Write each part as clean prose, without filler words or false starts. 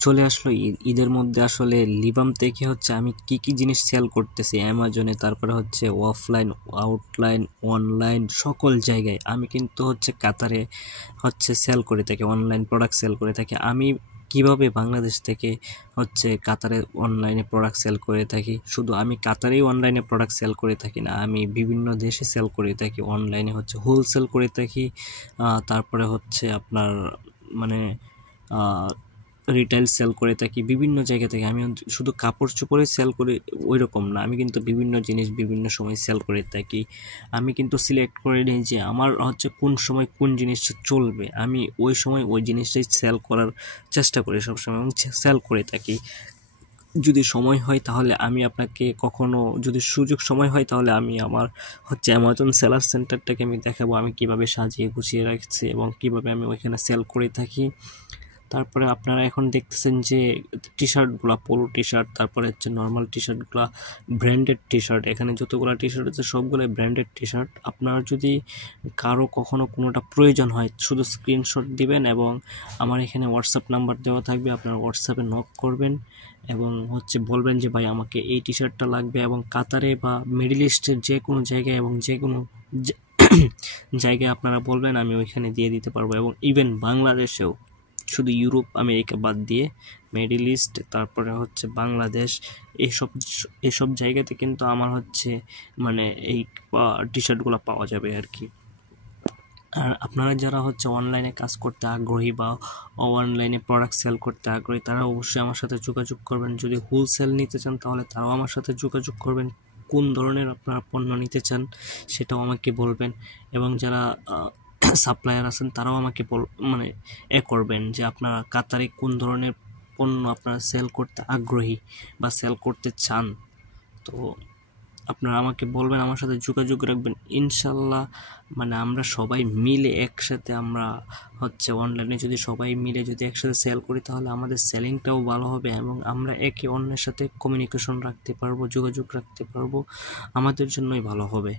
চলে আসলো ঈদের মধ্যে। আসলে লিবাম থেকে হচ্ছে আমি কি কি জিনিস সেল করতেছি অ্যামাজনে, তারপরে হচ্ছে অফলাইন, আউটলাইন, অনলাইন, সকল জায়গায় আমি কিন্তু হচ্ছে কাতারে হচ্ছে সেল করে থাকি, অনলাইন প্রোডাক্ট সেল করে থাকি। আমি কিভাবে বাংলাদেশ থেকে হচ্ছে কাতারে অনলাইনে প্রোডাক্ট সেল করে থাকি, শুধু আমি কাতারেই অনলাইনে প্রোডাক্ট সেল করে থাকি না, আমি বিভিন্ন দেশে সেল করে থাকি। অনলাইনে হচ্ছে হোলসেল করে থাকি, তারপরে হচ্ছে আপনার মানে রিটেল সেল করে থাকি বিভিন্ন জায়গা থেকে। আমি শুধু কাপড় চোপড়ে সেল করি ওই রকম না, আমি কিন্তু বিভিন্ন জিনিস বিভিন্ন সময় সেল করে থাকি। আমি কিন্তু সিলেক্ট করে নিই যে আমার হচ্ছে কোন সময় কোন জিনিসটা চলবে, আমি ওই সময় ওই জিনিসটাই সেল করার চেষ্টা করি সবসময় এবং সেল করে থাকি। যদি সময় হয় তাহলে আমি আপনাকে কখনো, যদি সুযোগ সময় হয় তাহলে আমি আমার হচ্ছে অ্যামাজন সেলার সেন্টারটাকে আমি দেখাবো আমি কিভাবে সাজিয়ে গুছিয়ে রাখছি এবং কিভাবে আমি ওইখানে সেল করে থাকি। তারপরে আপনারা এখন দেখতেছেন যে টি শার্টগুলো, পোলো টি শার্ট, তারপরে হচ্ছে নর্মাল টি শার্টগুলো, ব্র্যান্ডেড টি শার্ট, এখানে যতগুলো টি শার্ট আছে সবগুলোই ব্র্যান্ডেড টি শার্ট। আপনারা যদি কারো কখনো কোনোটা প্রয়োজন হয় শুধু স্ক্রিনশট দিবেন এবং আমার এখানে হোয়াটসঅ্যাপ নাম্বার দেওয়া থাকবে, আপনারা হোয়াটসঅ্যাপে নক করবেন এবং হচ্ছে বলবেন যে ভাই আমাকে এই টি শার্টটা লাগবে, এবং কাতারে বা মিডল ইস্টের যে কোনো জায়গায় এবং যে কোনো জায়গায় আপনারা বলবেন, আমি ওইখানে দিয়ে দিতে পারবো। এবং ইভেন বাংলাদেশেও, শুধু ইউরোপ আমেরিকা বাদ দিয়ে মিডল ইস্ট, তারপরে হচ্ছে বাংলাদেশ, এসব এসব জায়গাতে কিন্তু আমার হচ্ছে মানে এই টি শার্টগুলো পাওয়া যাবে আর কি। আর আপনারা যারা হচ্ছে অনলাইনে কাজ করতে আগ্রহী বা অনলাইনে প্রোডাক্ট সেল করতে আগ্রহী, তারা অবশ্যই আমার সাথে যোগাযোগ করবেন। যদি হোলসেল নিতে চান তাহলে তারাও আমার সাথে যোগাযোগ করবেন। কোন ধরনের আপনারা পণ্য নিতে চান সেটাও আমাকে বলবেন। এবং যারা সাপ্লায়ার আছেন তারাও আমাকে মানে করবেন যে আপনারা কাতারে কোন ধরনের পণ্য আপনারা সেল করতে আগ্রহী বা সেল করতে চান। তো আপনারা আমাকে বলবেন, আমার সাথে যোগাযোগ রাখবেন। ইনশাল্লাহ মানে আমরা সবাই মিলে একসাথে, আমরা হচ্ছে অনলাইনে যদি সবাই মিলে যদি একসাথে সেল করি তাহলে আমাদের সেলিংটাও ভালো হবে এবং আমরা একে অন্যের সাথে কমিউনিকেশন রাখতে পারবো, যোগাযোগ রাখতে পারবো, আমাদের জন্যই ভালো হবে,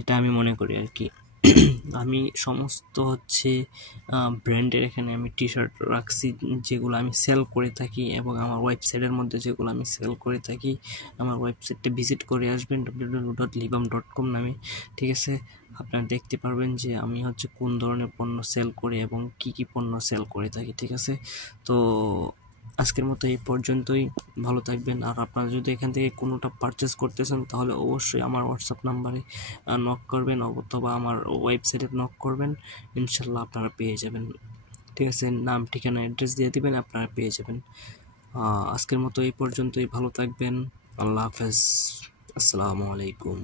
এটা আমি মনে করি আর কি। আমি সমস্ত হচ্ছে ব্র্যান্ডের এখানে আমি টি শার্ট রাখছি যেগুলো আমি সেল করে থাকি, এবং আমার ওয়েবসাইটের মধ্যে যেগুলো আমি সেল করে থাকি। আমার ওয়েবসাইটটা ভিজিট করে আসবেন www.libam.com নামে, ঠিক আছে? আপনারা দেখতে পারবেন যে আমি হচ্ছে কোন ধরনের পণ্য সেল করি এবং কি কি পণ্য সেল করে থাকি, ঠিক আছে? তো আজকের মতো এই পর্যন্তই, ভালো থাকবেন। আর আপনারা যদি এখান থেকে কোনোটা পারচেস করতে চান তাহলে অবশ্যই আমার হোয়াটসঅ্যাপ নাম্বারে নক করবেন অথবা আমার ওয়েবসাইটে নক করবেন, ইনশাল্লাহ আপনারা পেয়ে যাবেন, ঠিক আছে? নাম, ঠিকানা, অ্যাড্রেস দিয়ে দিবেন, আপনারা পেয়ে যাবেন। আজকের মতো এই পর্যন্তই, ভালো থাকবেন। আল্লাহ হাফেজ, আসসালামু আলাইকুম।